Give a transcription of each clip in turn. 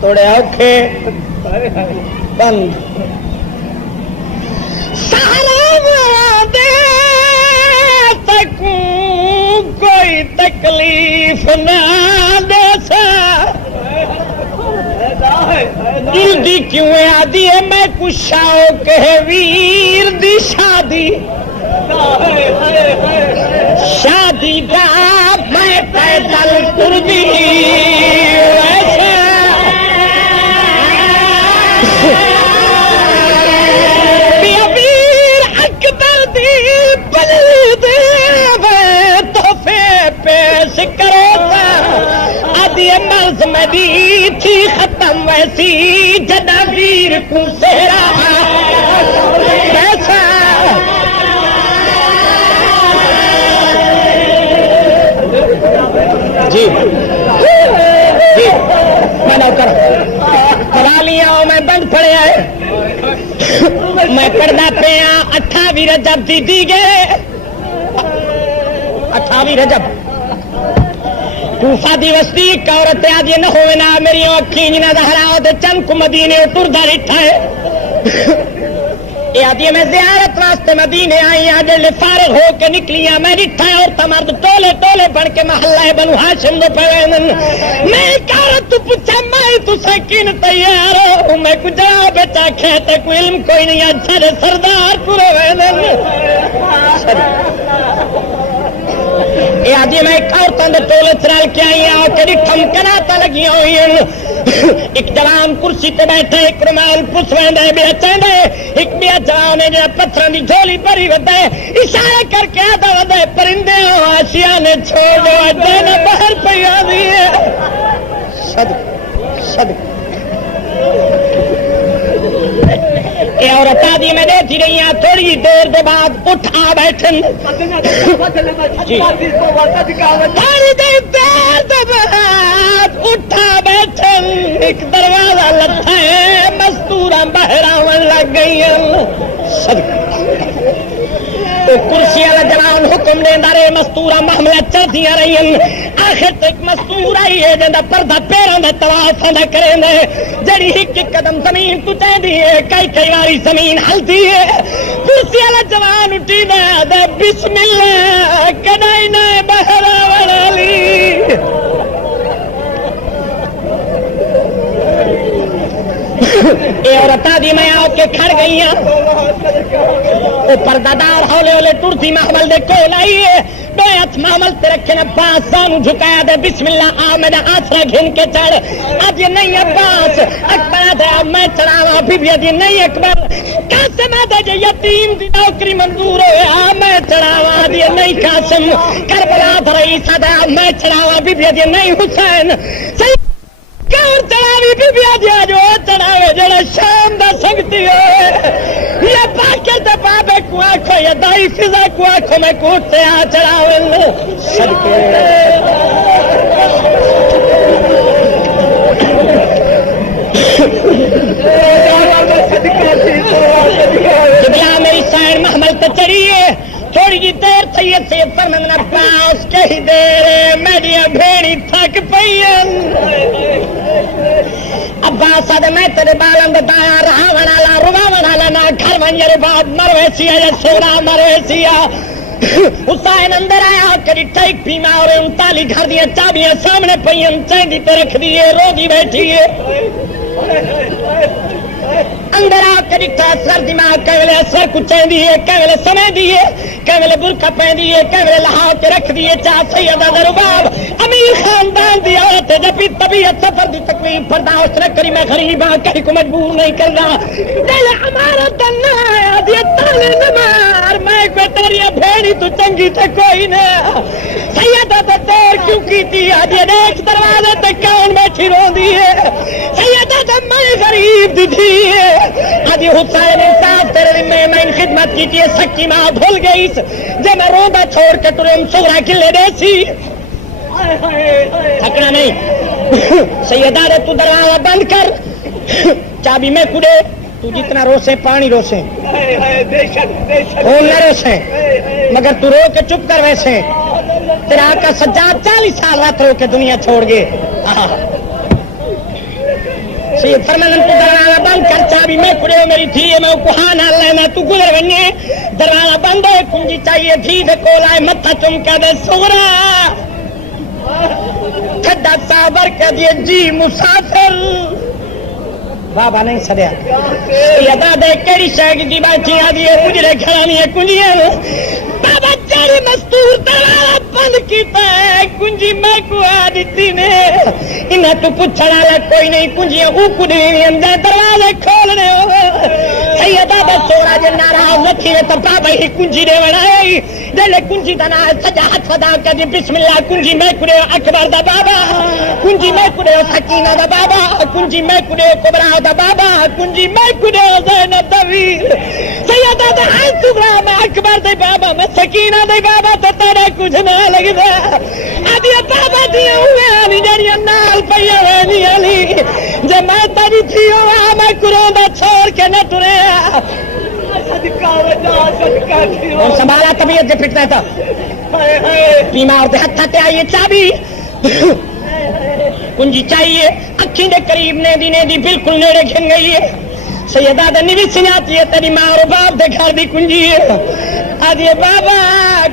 تھوڑے اوکھے بند سارا دے تکوں کوئی تکلیف نہ دے سا دل دی کیوں آدھی ہے میں کچھ شوق ہے ویر دی شادی شادی کا میں پیدل تر دی ویر اکبر دی بلی دے تحفے پیش کرو آدھی مرض میں دی تھی ختم ویسی جدا ویر کو سہرا پیسہ جی جی میں نوکر کرا لیا میں بند پڑیا ہے میں پڑھنا پیا 28 رجب دی گئے 28 رجب کوفہ دی وسطی عورت آدھی نہ ہوئے نا میری اکھیں نہ دہراؤ دے چند کو مدینے ٹردا رٹھا ہے یہ آدھی میں زیارت واسطے مدینے آئی ہاں جلے فارغ ہو کے نکلی ہاں میں رٹھا ہے اور تمرد ٹولے ٹولے بن کے محلہ بنو ہاشم دے پوینن میں عورت تو پوچھا میں تو سکین تیار ہوں میں کو جواب بیٹا کہتے کوئی علم کوئی نہیں اچھا جے سردار پورے وینن یہ آدھی میں ایک عورتوں کے ٹولے چرال کے آئی ہوں کہ ڈٹھم کناتا لگی ہوئی ہیں ایک جوان کرسی تے بیٹھے ایک رومال پوچھ ویندے بھی اچھے ایک بھی جوان نے جو پتھروں کی جھولی بھری ودے اشارہ کر کے آدھا ودے پرندے آسیا نے چھوڑ دو اڈے نے باہر پہ آ دیے صدق یہ عورت آدھی میں دیکھی رہی ہیں تھوڑی دیر کے بعد اٹھا بیٹھن تھوڑی دیر کے بعد اٹھا بیٹھن ایک دروازہ لٹھا ہے مستورہ باہر آون لگ گئی تو کرسی والا جوان حکم دینا رہے مستورہ معاملہ چلتی رہی آخر تک مستور آئی ہے جا پردہ پیروں کے طواف کریں جڑی ایک ایک قدم زمین تو چاہیے ہے کئی کئی باری زمین ہلتی ہے کرسی والا جوان اٹھی دے بسم اللہ کدائی نہ باہر والی یہ عورت آدھی میں آ کے کھڑ گئی ہوں پردہ دار ہولے ہولے ٹرتی محمل دے کول آئی ہے دو ہاتھ محمل تے رکھے نے پاس سانو جھکایا دے بسم اللہ آ میرا آسرا گھن کے چڑھ آج یہ نہیں عباس اکبر دے میں چڑھاوا بی بی دی نہیں اکبر قاسم دے جو یتیم دی نوکری منظور ہویا میں چڑھاوا دی نہیں قاسم کربلا دا رئیس دے میں چڑھاوا بی بی دی نہیں حسین کور چڑھاوی بی بی دیا جو چڑھاوے جڑا شام دا سنگتی ہوئے یا پاکے تے بابے کو آنکھو یا دائی فضا کو آنکھو میں کوٹتے آ چڑھاوے صدقے جبلا میری سائن محمل تے چڑھیے تھوڑی جی دیر سید سید فرمند عباس کہی دیر میری بھیڑی تھک پئین عباس آدھے میں تیرے بالند دایا رہا ونالا روا ونالا نا گھر ونجر بعد مرویسیا یا سورا مرویسیا حسین اندر آیا کری ٹائک پیما اور انتالی گھر دیا چابیاں سامنے پئین چیندی تے رکھ دیئے رو دی بیٹھی ہے اندر آ کے ڈٹھا سر دماغ کیولے اثر کچیں دیے کیولے سمے دیے کیولے برکھا پہن دیے کیولے لہا کے رکھ دیے چاہ سیدہ درباب امیر خاندان دی عورت جبی طبیعت سفر دی تکلیف برداشت نہ کری میں غریب ہاں کہیں کو مجبور نہیں کرنا دل ہمارا دن آیا دیا تالے نمار میں کوئی تیری بھیڑی تو چنگی تھے کوئی نہ سیدہ تو دیر کیوں کی تھی آدھی دیکھ دروازے تک کون بیٹھی رو دیے سیدہ تو میں غریب دی تھی آدھی حسین انصاف تیرے میں ان خدمت کی تھی سکی ماں بھول گئی جب میں روبہ چھوڑ کے ترم سغرا کلے دیسی تھکنا نہیں سیدہ دے تو دروازہ بند کر چابی میں کڑے تو جتنا روسے پانی روسے خون نہ روسے مگر تو رو کے چپ کر ویسے تیرا آقا سجاد 40 سال رات رو کے دنیا چھوڑ گئے سید فرمانن تو دروازہ بند کر چابی میں کھڑے میری تھی میں کوہا نہ لینا تو گزر ونجے دروازہ بند ہے کنجی چاہیے تھی دے کول آئے متھا چمکا دے سغرا کھڈا صابر کہہ دیے جی مسافر بابا نہیں سدیا یادا دے کیڑی شے کی بیٹھی آ دی مجھے گھرانی ہے کنجیاں بابا چاری مستور دروازہ بند کیتا ہے کنجی میں کو آ دیتی نے انہیں تو پوچھنا والا کوئی نہیں کنجیاں او کڈنی اندر دروازے کھولنے ہو سیدہ دا چورا جے ناراض نتھی تو بابا ہی کنجی دے بنائی دل کنجی دا نا سجا ہاتھ ودا کے دی بسم اللہ کنجی میں کڑے اکبر دا بابا کنجی میں کڑے سکینہ دا بابا کنجی میں کڑے کبرا دا بابا کنجی میں کڑے زینب دا ویر سیدہ دا ہاتھ صغرا میں اکبر دے بابا میں سکینہ دے بابا تو تیرا کچھ نہ لگدا ادی بابا دی ہوئے علی جڑی نال پیا وینی علی جے میں تیری تھی ہوا میں کروں دا چھوڑ کے نہ ٹرے سنبھالا طبیعت جو پھٹتا تھا بیمار دے ہاتھ تے آئیے چابی کنجی چاہیے اکھی دے قریب نے دی بالکل نیڑے گھن گئی ہے سیدہ دے نیوی سناتی ہے تیری ماں اور باپ دے گھر دی کنجی ہے آدھے بابا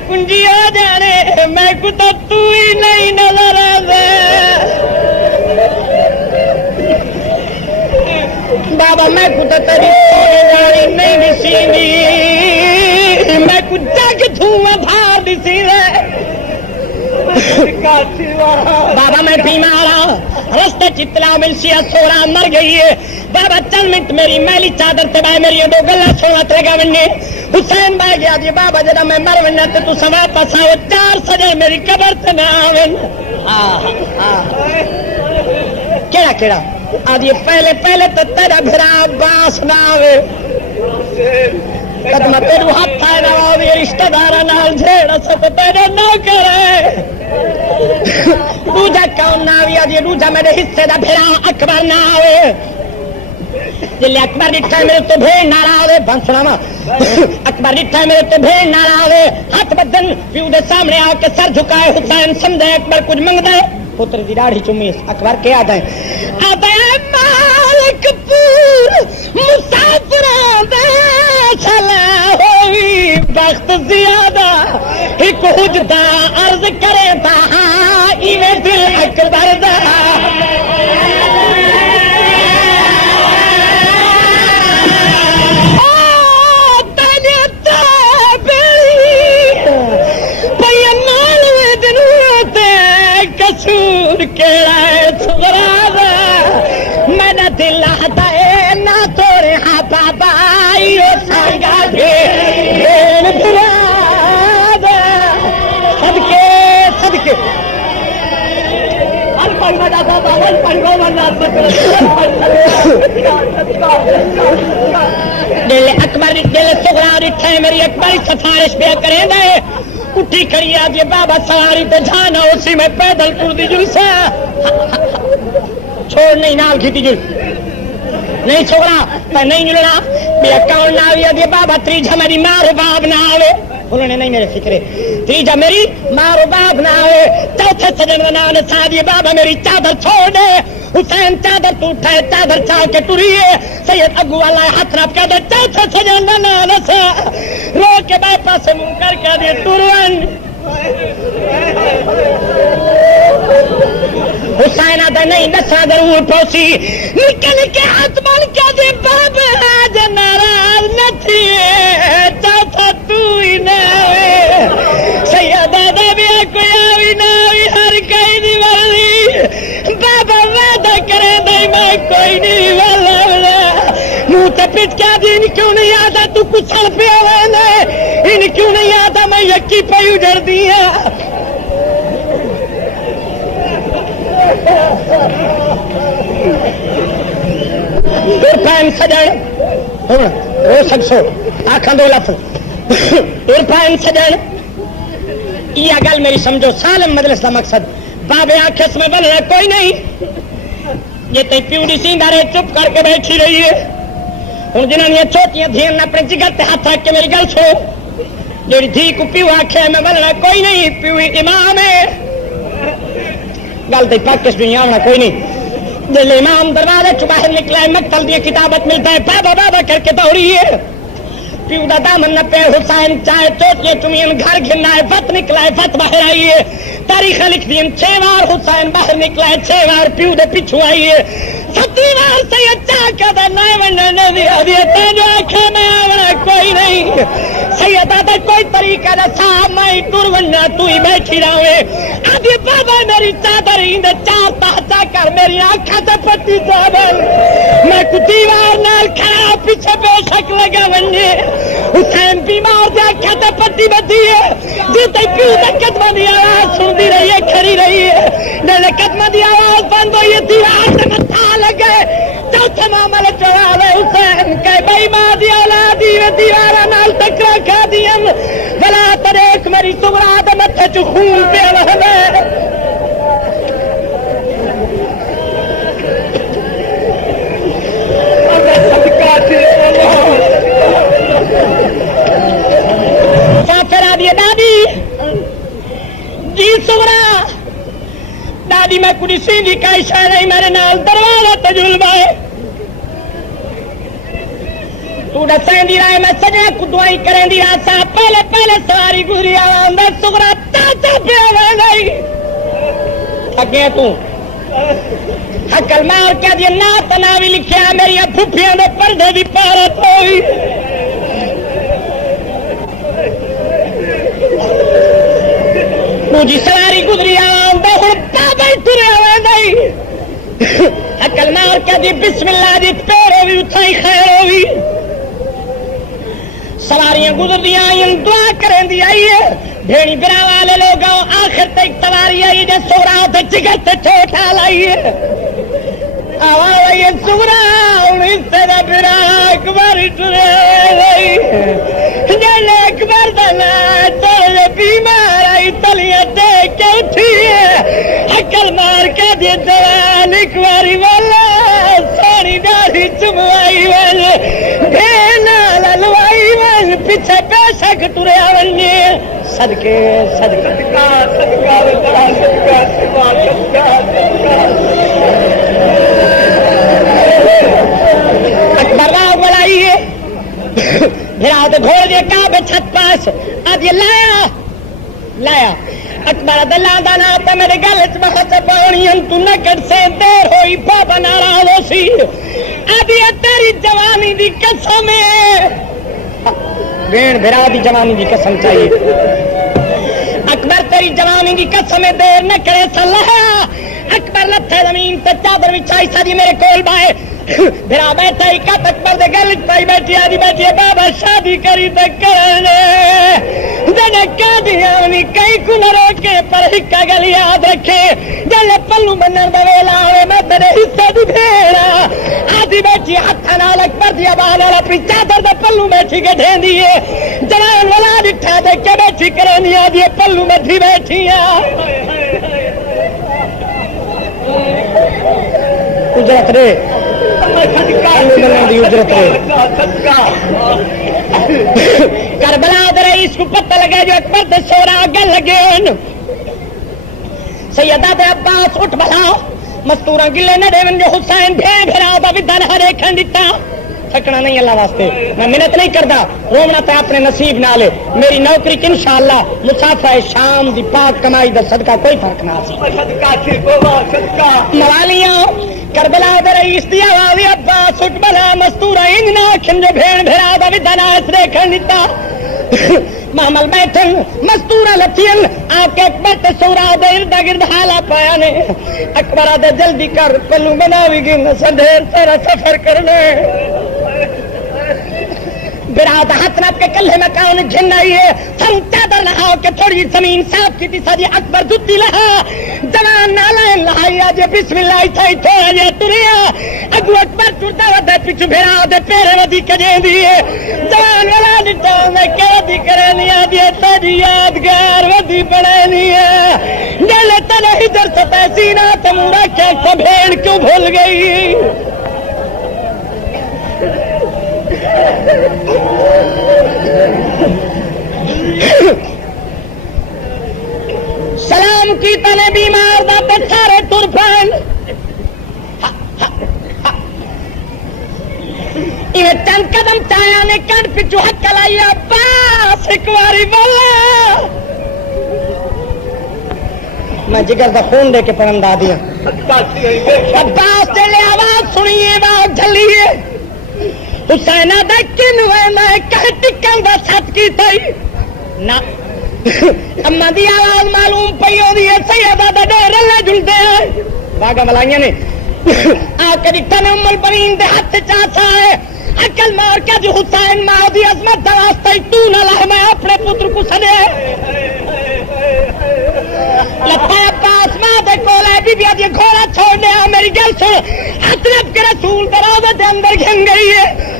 کنجی ہو جانے میں کو تو ہی نہیں نظر آدھے بابا میں کو تیری سونے جانی نہیں نسینی میں کو جگ دھواں بھار دسی رہے بابا میں بیمار ہوں رستے چتلا ملسی سورا مر گئی ہے بابا چل منٹ میری میلی چادر تے بھائی میری دو گلا سونا لگا ونجے حسین بھائی گیا جی بابا جدا میں مر ونجا تے تو سوا پاسا وہ چار سجے میری قبر تے نہ آون کیڑا کیڑا آج یہ پہلے تو تیرا بھرا عباس نہ آوے قدم تیرو ہاتھ آئے نہ آوے رشتہ دارا نال جھیڑا سب تیرے نہ کرے روجہ کون نہ آوے آج یہ روجہ میرے حصے دا بھرا اکبر نہ آوے جلے اکبر ڈٹھا میرے تو بھیڑ نہ آوے بانسنا ماں اکبر ڈٹھا میرے تو بھیڑ نہ آوے ہاتھ بدن پیو دے سامنے آ کے سر جھکائے حسین سمجھے اکبر کچھ منگ دے پتر دی داڑھی چومی اکبر کے آتا ہے مالک پور مسافران دے چلا ہوئی بخت زیادہ ایک حجدہ عرض کرے تا ہاں ایویں دل اکبر دا کسور کیڑا چھغرا دا میں نہ دل ہٹائے نہ توڑے ہاں بابا ایو سانگا دے بین برا دا صدقے صدقے دل اکبر دل چھغرا رٹھے میری اکبر سفارش پہ کریں دے اٹھی کری آج بابا سواری تے جانا اسی میں پیدل کر دی جل سے چھوڑ نہیں نال کھیتی جل نہیں چھوڑا پر نہیں جلنا بے اکاؤن نہ آوی آج بابا تریجہ میری ماں و باپ نہ آوے انہوں نے نہیں میرے فکرے تریجہ میری ماں و باپ نہ آوے چوتھے سجن و نام سادی بابا میری چادر چھوڑ دے حسین چادر تو اٹھائے چادر چھا کے ٹریے سید ابو اللہ ہاتھ راب کہہ دے چوتھے سجن و نام سا رو کے بائی پاس منہ کر کے دے ٹرون حسین آدھا نہیں نسا ضرور پوسی نکل کے ہاتھ مل کے دے بابا آج ناراض نہ تھی چوتھا تو ہی نہ سید آدھا بھی کوئی آوی نہ آوی ہر کئی نہیں مرضی بابا وعدہ کرے نہیں میں کوئی نہیں والا منہ تے پٹ کیا دی ان کیوں نہیں آدھا تو کچھ پہ ہوئے ان کیوں نہیں آدھا میں یکی پہ اجڑ دیا عرفان سجن رو سکسو آنکھاں دو لفظ عرفان سجن یہ گل میری سمجھو سالم مجلس کا مقصد بابے آنکھ اس میں بننا کوئی نہیں یہ تے پیوڑی سیندارے چپ کر کے بیٹھی رہی ہے ہوں جنہوں نے چھوٹیاں دھیان اپنے جگر تے ہاتھ رکھ کے میری گل سو جی دھی کو پیو آخیا میں بننا کوئی نہیں پیو امام ہے گل تو پاکس بھی آنا کوئی نہیں جل امام دروازے چ باہر نکلا ہے مقتل دی کتابت ملتا ہے بابا بابا کر کے دوڑی ہے پیو دا دامن نہ پہ حسین چاہے چوٹیاں چمین گھر گھرنا ہے فت نکلا ہے فت باہر آئی ہے تاریخ لکھ دی 6 بار حسین باہر نکلا ہے 6 بار پیو دے پیچھو آئی ہے 7 بار سید چاہ کے دے نائے ونڈے نے دیا دیے تیجو آنکھیں میں آونا کوئی نہیں سید آتا کوئی طریقہ دا صاحب میں ٹور ونڈا تو ہی بیٹھی رہے آدھی بابا میری چادر ہندے 4 تحتا کر میری آنکھیں تے پٹی چادر میں کو دیوار نال کھڑا پیچھے بے شک لگا ونڈے حسین بیمار دے آنکھیں تے پٹی بدھی ہے جیتے پیو دے قدمہ دی آواز سن دی رہی ہے کھڑی رہی ہے میرے قدمہ دی آواز بند ہوئی ہے دیوار سے متھا لگے چوتھے معاملے چوالے حسین کہ بھائی ماں دی اولادی و دیوارہ نال ٹکرا کھا دیم بلا تریک میری سغرا دے متھے چو خون پہ وہمے کافر آدھی دادی جی سغرا دادی میں کڑی سیدھی کا اشارہ نہیں میرے نال دروازہ تجربہ ہے تو دسائیں دی رائے میں سجے کو دعائی کریں دی راسا پہلے پہلے سواری گزری آوان دے سغرا تاتا پہ آوان گئی تھکے تو حقل مار کیا دیا نا تناوی لکھیا میری پھوپیاں دے پردے دی پارت ہوئی مجھے سواری گزری آوان دے ہوں بابا ترے آوان گئی حقل مار کیا دی بسم اللہ دی پیر ہوئی اتھائی خیر ہوئی سواریاں گزر دیا آئیں دعا کریں دی آئیے بھیڑی برا والے لوگ آخر تک سواری آئی جے سورا تے جگر تے چھوٹا لائیے آواز آئیے سورا انہیں سے دا برا اکبر ٹرے گئی جل اکبر دنا چلے بیمار آئی تلیاں دیکھ کے اٹھی ہے حقل مار کے دی جوان اکباری والا سونی داری چموائی والا بھینا للوائی والا پیچھے پیشک ٹرے آونی صدقے صدقہ صدقہ صدقہ اکبر راہ بلائیے پھر آتے گھوڑ دے کعبے چھت پاس آج یہ لایا لایا اکبر دلہ دانا آتا میرے گلچ بہت پاؤنی ہم تو نکڑ سے دیر ہوئی بابا ناراض ہو سی آج یہ تیری جوانی دی قسم ہے بین بھرا دی جوانی دی قسم چاہیے اکبر تیری جوانی دی قسم دیر نہ کرے صلاح اکبر لتھے زمین تے چادر وچھائی ساری میرے کول بائے بھرا بیٹھا ہی کت اکبر دے گل پائی بیٹھی آدھی بیٹھی بابا شادی کری تے کرنے دنے کہہ دیا منی کئی کو نہ روکے پر ہکا گل یاد رکھے جلے پلو بنن دے ویلا ہوئے میں تیرے حصے دی بھیڑا آدھی بیٹھی ہتھا نال اکبر دی آباد والا اپنی چادر دے پلو بیٹھی کے ڈھین دیے جوان والا ڈٹھا دے کے بیٹھی کرنی آدھی پلو بیٹھی بیٹھی اجرت رے کربلا دے رئیس کو پتہ لگے جو اکبر دے سورا گل لگے سیدہ دے عباس اٹھ بلا مستورا گلے نہ دے جو حسین بھے بھرا دا ودن ہرے کھنڈتا تھکنا نہیں اللہ واسطے میں منت نہیں کردا رومنا تے اپنے نصیب نالے میری نوکری کی انشاءاللہ مسافر شام دی پاک کمائی دا صدقہ کوئی فرق نہ سی موالیاں کربلا دے رئیس دی آواز عباس اٹھ بلا مستورا انجنا کھن جو بھیڑ بھرا دا ودن اس دے کھنڈتا محمل بیٹھن مستورا لتھین آپ کے اکبر تے سورا دے اردا گرد حالا پایا نے اکبر دے جلدی کر پلو بناوی گی سندھیر تیرا سفر کرنے براد ہاتھ نپ کے کلھے میں کاؤن جھن آئی ہے سن چادر لہاؤ کے تھوڑی زمین صاف کی تھی سادی اکبر جتی لہا جوان نالائن لہائی آجے بسم اللہ تھائی تھوڑا جے تریا اگو اکبر چڑتا ودے پیچھو بھیرا دے پیرے ودی کجے دیئے جوان والا نٹا میں کے ودی کرنی آدھے تاری یادگار ودی پڑھنی ہے جلے تلے ہجر ستے سینہ تمورا کیا سبھیڑ کیوں بھول گئی سلام کی تنے بیمار دا پتھارے ترفان چند قدم چایا نے کنڈ پچھو حق لائی عباس ایک باری بولا میں جگر دا خون دے کے پرندا دیا عباس چلے آواز سنیے آواز جھلیے حسین دکن ہوئے میں کہہ ٹکن دا سچ کی تھی نہ اما دی آواز معلوم پئی ہو دی سیدہ دا ڈیر اللہ جلدے ہیں باغا ملائیاں نے آ کے ڈٹھا میں ام البنین دے ہاتھ چاچا ہے عقل مار کے جو حسین ماں دی عظمت دا واسطہ تو نہ لہ میں اپنے پتر کو سنے لتا عباس ماں دے کولے بی بی دی گھوڑا چھوڑ دے میری گل سن حضرت کے رسول دروازے دے اندر گھن گئی ہے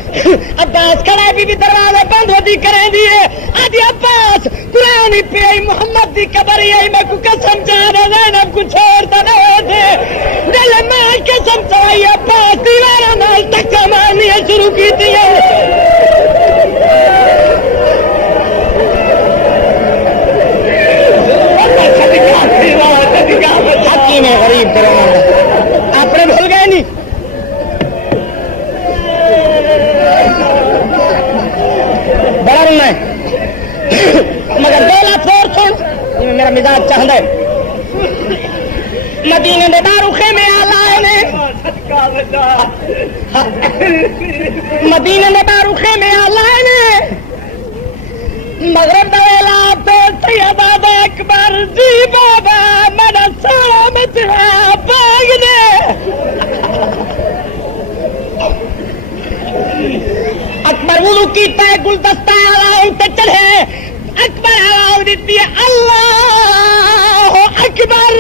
عباس کھڑا بی بی دروازے بند ہوتی کرے دیے آدھی عباس قرآن پہ آئی محمد دی قبر آئی میں کو قسم چاہا زینب کو چھوڑتا نہ دے دل میں قسم چاہی عباس دیوارہ نال تک مارنی شروع کی تھی حقیم غریب درمان آپ نے بھول گئے نہیں بڑا رونا ہے مگر دو لاکھ اور چھوڑ میرا مزاج چاہتا ہے مدینے دے داروخے میں آلائے نے مدینے دے داروخے میں آلائے نے مغرب دویلا تو سیدہ دے اکبر جی بابا میرا سارا مچھا باغ دے اکبر وضو کیتا ہے گلدستہ آلائے تے چڑھے اکبر آواز دیتی ہے اللہ اکبر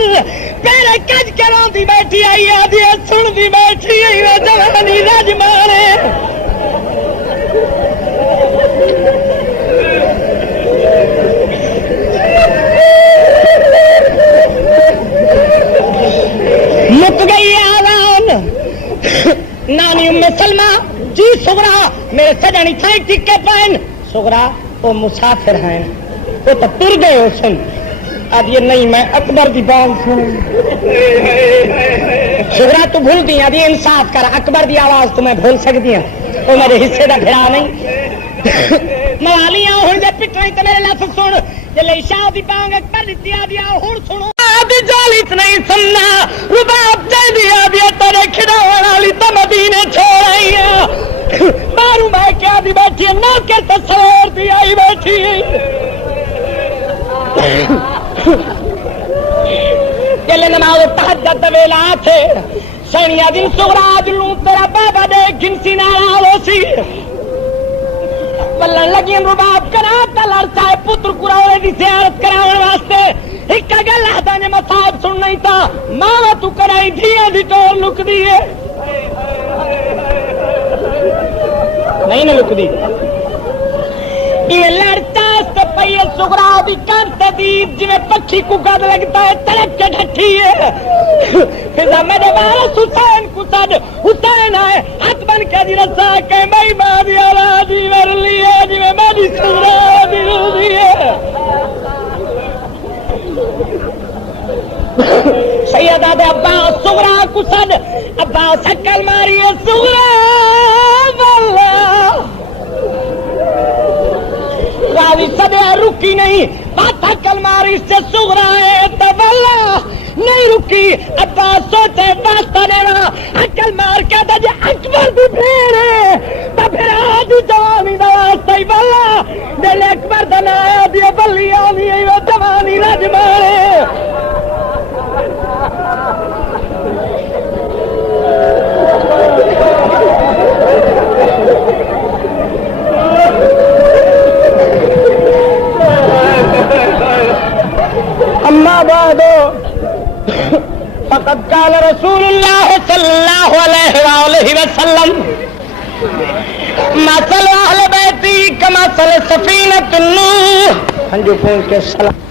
پیرے کج کروں دی بیٹھی آئی آدھی سن دی بیٹھی آئی جوانی رجمانے مک گئی آوان نانی ام سلمہ جی سغرا میرے سجنی تھائی ٹکے پہن سغرا وہ مسافر ہیں وہ تو ٹر گئے ہو سن اب یہ نہیں میں اکبر دی بات سن سغرا تو بھول دی اب یہ انصاف کر اکبر دی آواز تمہیں بھول سکتی ہیں وہ میرے حصے دا بھرا نہیں موالیاں ہوں جے پٹرائی تو میرے لفظ سن جلے شاہ دی بانگ اکبر دی دیا ہوں سنو آدھی جالیت نہیں سننا رباب جائے دیا دیا تارے کھڑا والی تو مدینے چھوڑ آئی ہے مارو میں کیا دی بیٹھی ہے نہ کے تصور دی آئی بیٹھی ہے جلے نماز تحجد ویلا تھے سینیا دن سغرا دلوں تیرا بابا دے گنسی نارا سی بلن لگی رباب کرا تلر چاہے پتر کراوے دی زیارت کراوے واسطے ایک گل آدھا نے مصائب سن نہیں تھا ماما تو کرائی دھیا دی ٹور لک دیئے نہیں نہ لک دی یہ لڑتاست پئیے سغرا دی کانت دید جویں پکھی کو گد لگتا ہے تڑک کے ڈھٹھی ہے فضا میرے وارث حسین کو صد حسین آئے ہاتھ بن کے دی رسا کے میں مادی اولادی ور لیے جویں مادی سغرا دی رو دیئے سیدہ دے عباس سغرا کو صد عباس حکل ماری ہے سغرا واللہ راوی صدے رکی نہیں بات حکل ماری سے سغرا ہے تو واللہ نہیں رکی عباس سوچے واسطہ دینا حکل مار کے دجے اکبر بھی بھیڑے تو پھر آدھی جوانی دا واسطہ ہی واللہ دل اکبر دنا آدھی بلی آدھی ہے وہ جوانی رج مارے اما بعد فقد قال رسول الله صلى الله عليه وآله وسلم مثل اهل بیتی کمثل سفینۃ نوح ہنجو پھونک کے سلام